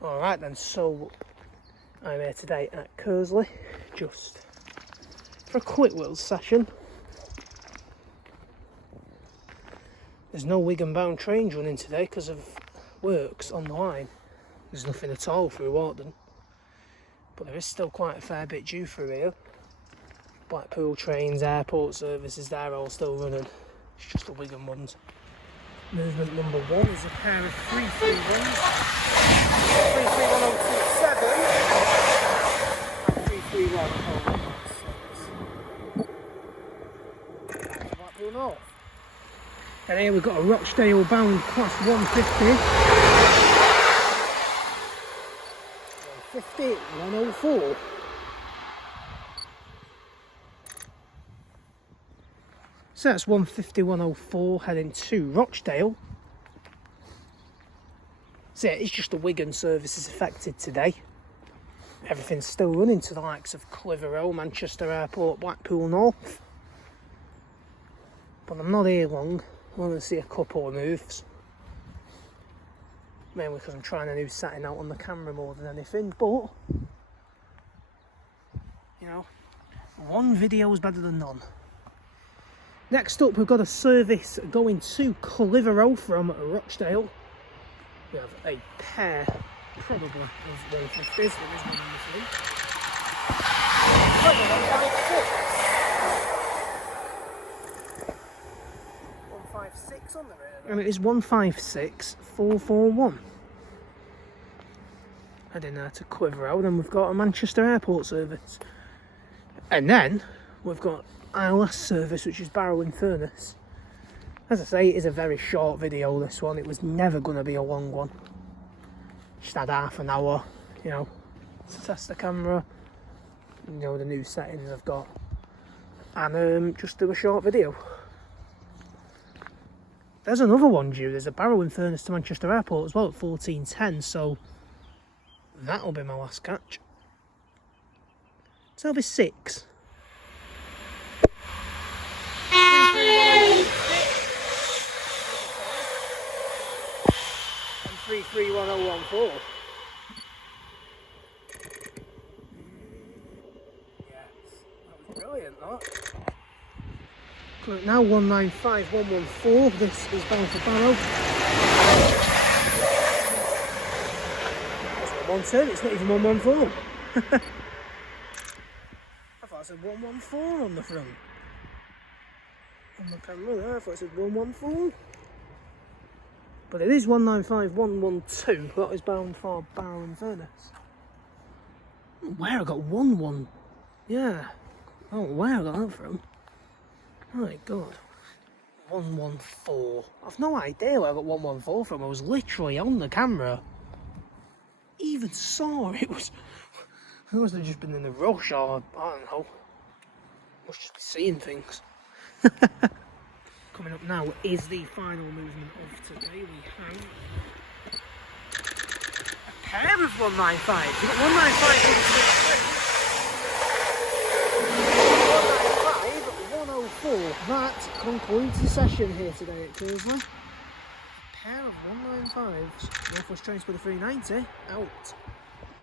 Alright then, so I'm here today at Kearsley, just for a quick little session. There's no Wigan bound trains running today because of works on the line. There's nothing at all through Wharton, but there is still quite a fair bit due through here. Blackpool trains, airport services, they're all still running. It's just the Wigan ones. Movement number one is a pair of 331s. 331027 and 33106. Blackpool North. And here we've got a Rochdale bound class 150. 104. So that's 150-104 heading to Rochdale. So yeah, it's just the Wigan services affected today. Everything's still running to the likes of Clitheroe, Manchester Airport, Blackpool North. But I'm not here long. I want to see a couple of moves. Mainly because I'm trying a new setting out on the camera more than anything. But, you know, one video is better than none. Next up, we've got a service going to Clitheroe from Rochdale. We have a pair, probably, of 150s. There is one in this one. 156 on the rear. And it is 156441. Heading there to Clitheroe. Then we've got a Manchester Airport service. And then we've got our last service, which is Barrow and Furness. As I say, it is a very short video, this one. It was never going to be a long one. Just had half an hour, you know, to test the camera, you know, the new settings I've got, and just do a short video. There's another one due. There's a Barrow and Furness to Manchester Airport as well at 14:10, so that'll be my last catch. So that'll be 6. 331014. Yes, that was brilliant, that. Now 195114. This is bound for Barrow. That's 112, it's not even 114. I thought I said 114 on the front. On the camera there, I thought it said 114. But it is 195112. That is bound for Barrow and Furness. I don't know where I got 1. Yeah. I don't know where I got that from. My God. 114. I've no idea where I got 114 from. I was literally on the camera. Even saw it was. I must have just been in a rush or I don't know. Must just be seeing things. Coming up now is the final movement of today. We have a pair of 195s. We've got 195, 104. That concludes the session here today at Kearsley. A pair of 195s. Northwest Trains for the 390 out.